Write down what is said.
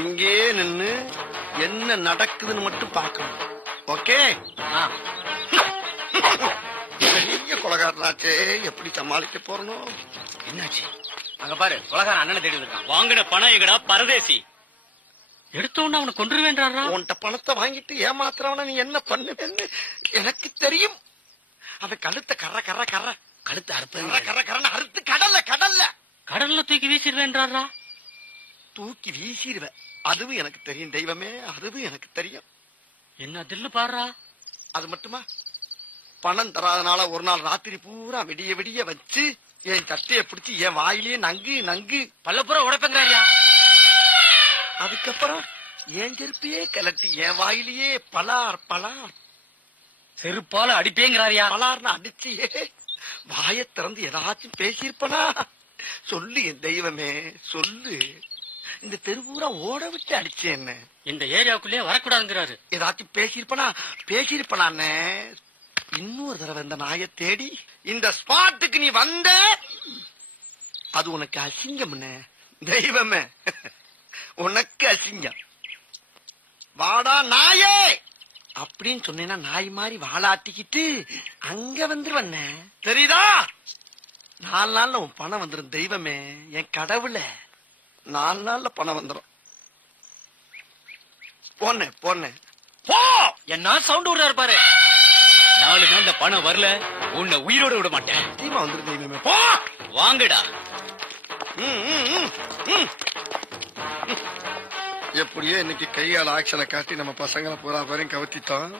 இங்கே நின்னு என்ன நடக்குதுன்னு மட்டும் பார்க்கணும். ஓகே? பெரிய கொலகாரனாச்சே, எப்படி சமாளிக்க போறனோ? என்னாச்சு? அங்க பாரு, கொலகாரன் அண்ணனை தேடி இருக்கான். வாங்கின பணம் எங்கடா பரதேசி? எடுத்தோன்னு அவனை கொன்றுவேன்றாரா? உன்கிட்ட பணத்தை வாங்கிட்டு ஏமாத்துறவன நீ என்ன பண்ணுவேன்னு எனக்கு தெரியும். அவன் கழுத்தை கர்ற கர்ற கர்ற கழுத்து அறுப்பு கர்ற கர்றன்னு அறுத்து கடல்ல கடல்ல கடல்ல தூக்கி வீசிடுவேன்றாரா? தூக்கி வீசிடுவேன். அதுவும் எனக்கு தெரியும் தெய்வமே, அதுவும் எனக்கு தெரியும். என்ன தில்லு பாடுறா? அது மட்டுமா, பணம் தராதனால ஒரு நாள் ராத்திரி பூரா விடிய விடிய வச்சு என் சட்டையை பிடிச்சி என் வாயிலேயே நங்கு நங்கு பல்லப்புறம் உடைப்பங்கிறாரியா? அதுக்கப்புறம் என் செருப்பையே கலட்டி என் வாயிலேயே பலார் பலார் செருப்பால அடிப்பேங்கிறாரியா? பலார்னு அடிச்சியே வாயை திறந்து ஏதாச்சும் பேசியிருப்பனா? சொல்லு என் தெய்வமே, சொல்லு. இந்த தெருவூரா ஓட விட்டு அடிச்சேன். என்ன இந்த ஏரியாவுக்குள்ளே வரக்கூடாதுங்கிறாரு. ஏதாச்சும் பேசியிருப்பனான்னு இன்னொரு தடவை இந்த நாயை தேடி இந்த ஸ்பாட்டுக்கு நீ வந்த, அது உனக்கு அசிங்கம். தெய்வமே, உனக்கு அசிங்கம். வாடா நாயே அப்படின்னு சொன்னேன்னா நாய் மாதிரி வாழாட்டிக்கிட்டு அங்க வந்துருவண்ண, தெரியுதா? 4 நாள்ல உன் பணம் வந்துடும் தெய்வமே, என் கடவுள. 4 நாள்ல பணம் வந்துடும். போனே போனே போ. என்ன சவுண்ட் விடுறாரு பாரு. 4 நாள்ல பணம் வரல, உன்னை உயிரோட விட மாட்டேன். தீமா வந்துடும் தெய்வமே, போ. வாங்கடா. எப்படியோ இன்னைக்கு கையால் ஆக்ஷனை காட்டி நம்ம பசங்களை பூரா பேரையும் கவர்த்திட்டோம்.